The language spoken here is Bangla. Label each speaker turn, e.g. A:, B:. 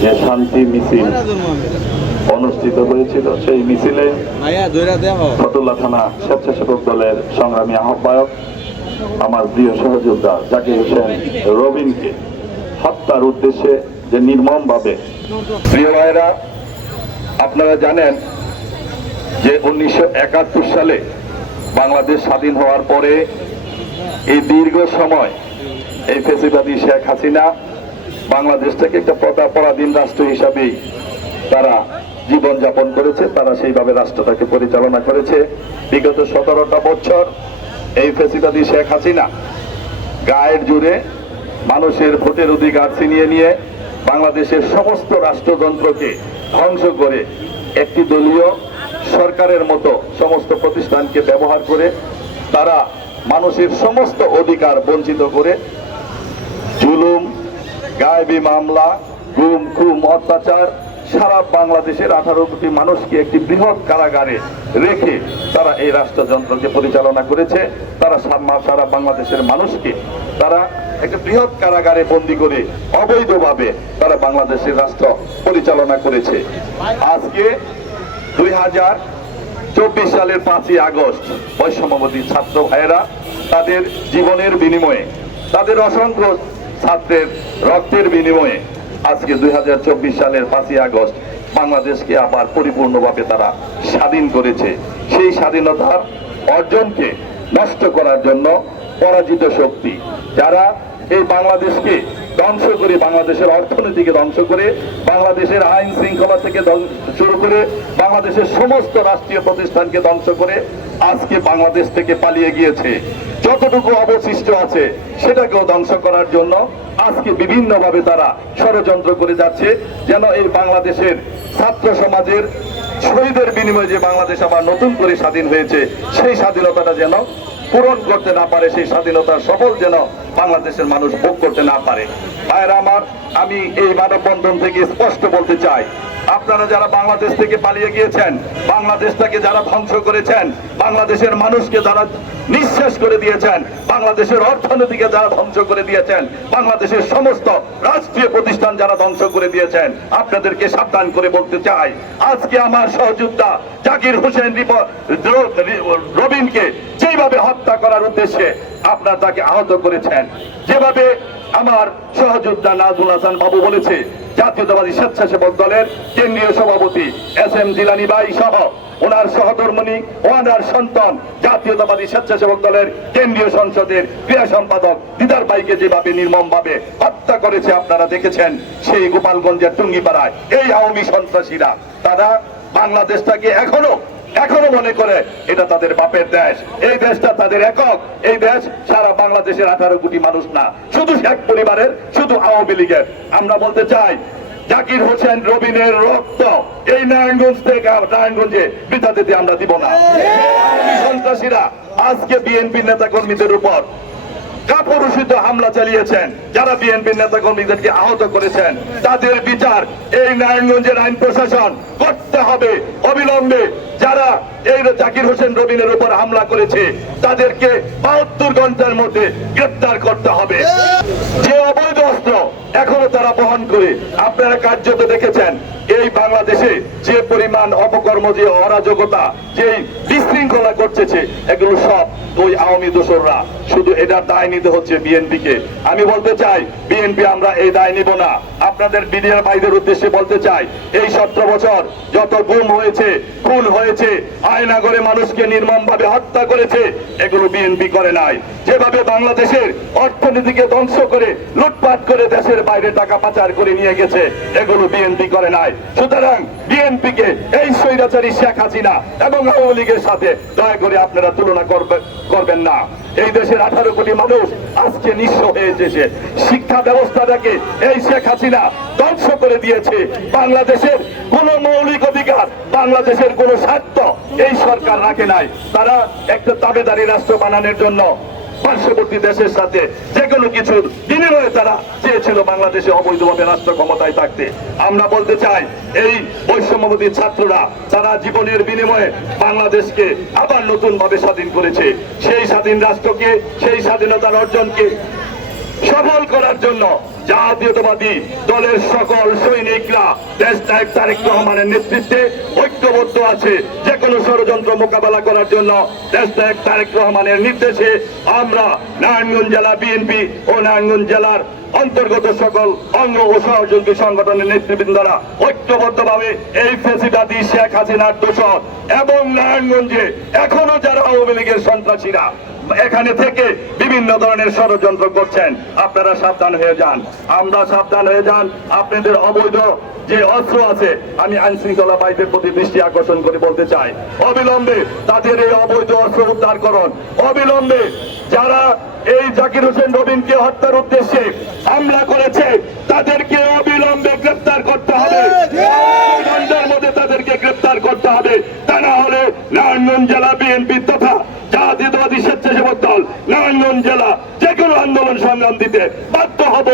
A: যে শান্তি মিছিল অনুষ্ঠিত হয়েছিল সেই মিছিলে ফতুল্লা থানা স্বেচ্ছাসেবক দলের সংগ্রামী আহ্বায়ক আমার প্রিয় সহযোদ্ধা জাকির হোসেন রবিনকে হত্যার উদ্দেশ্যে যে নির্মমভাবে প্রিয় ভাইরা আপনারা জানেন যে উনিশশো একাত্তর সালে বাংলাদেশ স্বাধীন হওয়ার পরে এই দীর্ঘ সময় এই ফেসিবাদী শেখ হাসিনা বাংলাদেশটাকে একটা পদা পরাধীন রাষ্ট্র হিসাবেই তারা জীবন যাপন করেছে, তারা সেইভাবে রাষ্ট্রটাকে পরিচালনা করেছে। বিগত সতেরোটা বছর এই ফেসিবাদী শেখ হাসিনা গায়ের জুড়ে মানুষের ভোটের অধিকার ছিনিয়ে নিয়ে বাংলাদেশের সমস্ত রাষ্ট্রযন্ত্রকে ধ্বংস করে একটি দলীয় সরকারের মতো সমস্ত প্রতিষ্ঠানকে ব্যবহার করে তারা মানুষের সমস্ত অধিকার বঞ্চিত করে জুলুম গায়েবী মামলা, গুম, খুম, অত্যাচার সারা বাংলাদেশের আঠারো কোটি মানুষকে একটি বৃহৎ কারাগারে রেখে তারা এই রাষ্ট্রযন্ত্রকে পরিচালনা করেছে। তারা সারা- বাংলাদেশের মানুষকে তারা একটা বৃহৎ কারাগারে বন্দি করে অবৈধভাবে তারা বাংলাদেশের রাষ্ট্র পরিচালনা করেছে। আজকে দুই হাজার চব্বিশ সালের পাঁচই আগস্ট বৈষম্যবতী ছাত্র ভাইয়েরা তাদের জীবনের বিনিময়ে তাদের অসংখ্য ছাত্রের রক্তের বিনিময়ে আজকে দুই সালের পাঁচই আগস্ট বাংলাদেশকে আবার পরিপূর্ণভাবে তারা স্বাধীন করেছে। সেই স্বাধীনতার অর্জনকে নষ্ট করার জন্য পরাজিত শক্তি, যারা এই বাংলাদেশকে ধ্বংস করে, বাংলাদেশের অর্থনীতিকে ধ্বংস করে, বাংলাদেশের আইন শৃঙ্খলা থেকে শুরু করে, বাংলাদেশের সমস্ত রাষ্ট্রীয় প্রতিষ্ঠানকে ধ্বংস করে আজকে বাংলাদেশ থেকে পালিয়ে গিয়েছে। যতটুকু অবশিষ্ট আছে সেটাকেও ধ্বংস করার জন্য আজকে বিভিন্নভাবে তারা ষড়যন্ত্র করে যাচ্ছে, যেন এই বাংলাদেশের ছাত্র সমাজের শহীদের বিনিময়ে যে বাংলাদেশ আবার নতুন করে স্বাধীন হয়েছে, সেই স্বাধীনতাটা যেন পূরণ করতে না পারে, সেই স্বাধীনতার সফল যেন বাংলাদেশের মানুষ ভোগ করতে না পারে। ভাইরা আমার আমি এই মানববন্ধন থেকে স্পষ্ট বলতে চাই। আপনারা যারা বাংলাদেশ থেকে পালিয়ে গিয়েছেন, বাংলাদেশটাকে যারা ধ্বংস করেছেন, বাংলাদেশের মানুষকে যারা নিঃশেষ করে দিয়েছেন, বাংলাদেশের অর্থনীতিকে যারা ধ্বংস করে দিয়েছেন, বাংলাদেশের সমস্ত রাষ্ট্রীয় প্রতিষ্ঠান যারা ধ্বংস করে দিয়েছেন, আপনাদেরকে সাবধান করে বলতে চাই। আজকে আমার সহযোদ্ধা জাকির হোসেন রবিনকে যেভাবে হত্যা করার উদ্দেশ্যে আপনারা তাকে আহত করেছেন, যেভাবে আমার সহযোদ্ধা নাজুল হাসান বাবু বলেছে, জাতীয়তাবাদী স্বেচ্ছাসেবক দলের কেন্দ্রীয় সভাপতি এস এম জিলানি বাই সহ ওনার সহধর্মণী ওনার সন্তান জাতীয়তাবাদী স্বেচ্ছাসেবক দলের কেন্দ্রীয় সংসদের ক্রিয়া সম্পাদক দিদার বাইকে যেভাবে নির্মম ভাবে হত্যা করেছে আপনারা দেখেছেন, সেই গোপালগঞ্জের টুঙ্গিপাড়ায়, এই আওয়ামী সন্ত্রাসীরা। তারা বাংলাদেশটাকে এখনও এখনও মনে করে এটা তাদের বাপের দেশ। এই দেশটা তাদের একক। এই দেশ সারা বাংলাদেশের আঠারো কোটি মানুষ না। শুধু শেখ পরিবারের শুধু আওয়ামী লীগের। আমরা বলতে চাই জাকির হোসেন রবিনের রক্ত এই নারায়ণগঞ্জ থেকে নারায়ণগঞ্জে বিদ্যাতে আমরা দিব না। সন্ত্রাসীরা আজকে বিএনপি নেতা কর্মীদের উপর কাপুরুষিত হামলা চালিয়েছেন। যারা বিএনপি নেতা কর্মীদেরকে আহত করেছেন, তাদের বিচার এই নারায়ণগঞ্জের আইন প্রশাসন করতে হবে। অবিলম্বে যারা এই জাকির হোসেন রবিনের উপর হামলা করেছে, তাদেরকে বাহাত্তর ঘণ্টার মধ্যে গ্রেপ্তার করতে হবে। যে অবৈধ অস্ত্র এখনও তারা বহন করে, আপনারা কার্যত দেখেছেন এই বাংলাদেশে যে পরিমাণ অপকর্ম, যে অরাজকতা, যে বিশৃঙ্খলা করতেছে এগুলো সব ওই আওয়ামী দোসররা। শুধু এটার দায় নিতে হচ্ছে বিএনপি কে আমি বলতে চাই, বিএনপি আমরা এই দায় নিব না। আপনাদের বিডিআর ভাইদের উদ্দেশ্যে বলতে চাই, এই সতেরো বছর যত গুম হয়েছে, খুন হয়েছে, আয়নাগরে মানুষকে নির্মম ভাবে হত্যা করেছে, এগুলো বিএনপি করে নাই। যেভাবে বাংলাদেশের অর্থনীতিকে ধ্বংস করে, লুটপাট করে দেশের বাইরে টাকা পাচার করে নিয়ে গেছে, এগুলো বিএনপি করে নাই। সুতরাং বিএনপি কে এই স্বৈরাচারী শেখ হাসিনা এবং আওয়ামী লীগের সাথে দয়া করে আপনারা তুলনা করবে- করবেন না। এই দেশের আঠারো কোটি মানুষ আজকে নিঃস্ব হয়ে এসেছে। শিক্ষা ব্যবস্থাটাকে এই শেখ হাসিনা ধ্বংস করে দিয়েছে। বাংলাদেশের কোন মৌলিক অধিকার, বাংলাদেশের কোন স্বার্থ এই সরকার রাখে নাই। তারা একটা দাবেদারি রাষ্ট্র বানানোর জন্য পার্শ্ববর্তী দেশের সাথে যে কোনো কিছুর বিনিময়ে তারা চেয়েছিল বাংলাদেশে অবৈধভাবে রাষ্ট্র ক্ষমতায় থাকতে। আমরা বলতে চাই, এই বৈষম্যবতী ছাত্ররা তারা জীবনের বিনিময়ে বাংলাদেশকে আবার নতুন ভাবে স্বাধীন করেছে। সেই স্বাধীন রাষ্ট্রকে, সেই স্বাধীনতার অর্জনকে সফল করার জন্য জাতীয়তাবাদী দলের সকল সৈনিকরা দেশ নায়ক তারেক রহমানের নেতৃত্বে ঐক্যবদ্ধ আছে। যে কোনো ষড়যন্ত্র মোকাবেলা করার জন্য দেশ নায়ক তারেক রহমানের নির্দেশে আমরা নারায়ণগঞ্জ জেলা বিএনপি ও নারায়ণগঞ্জ জেলার অন্তর্গত সকল অঙ্গ ও সহযোগী সংগঠনের নেতৃবৃন্দরা ঐক্যবদ্ধভাবে এই ফেসিবাদী শেখ হাসিনার দোষর এবং নারায়ণগঞ্জে এখনও যারা আওয়ামী লীগের সন্ত্রাসীরা এখানে থেকে বিভিন্ন ধরনের ষড়যন্ত্র করছেন। আপনারা সাবধান হয়ে যান। আমরা সাবধান হয়ে যান। আপনাদের অবৈধ যে অস্ত্র আছে, আমি আইন শৃঙ্খলা বাহিনীর প্রতি দৃষ্টি আকর্ষণ করে বলতে চাই, অবিলম্বে তাদের এই অবৈধ অস্ত্র উদ্ধার করুন। অবিলম্বে যারা এই জাকির হোসেন রবিনকে হত্যার উদ্দেশ্যে হামলা করেছে, তাদেরকে অবিলম্বে গ্রেপ্তার করতে হবে। মধ্যে তাদেরকে গ্রেপ্তার করতে হবে। তা না হলে নারায়ণগঞ্জ জেলা বিএনপি তথা জাতীয়তাবাদী আন্দোলন জেলা যে কোনো আন্দোলন সংগ্রাম দিতে বাধ্য হব।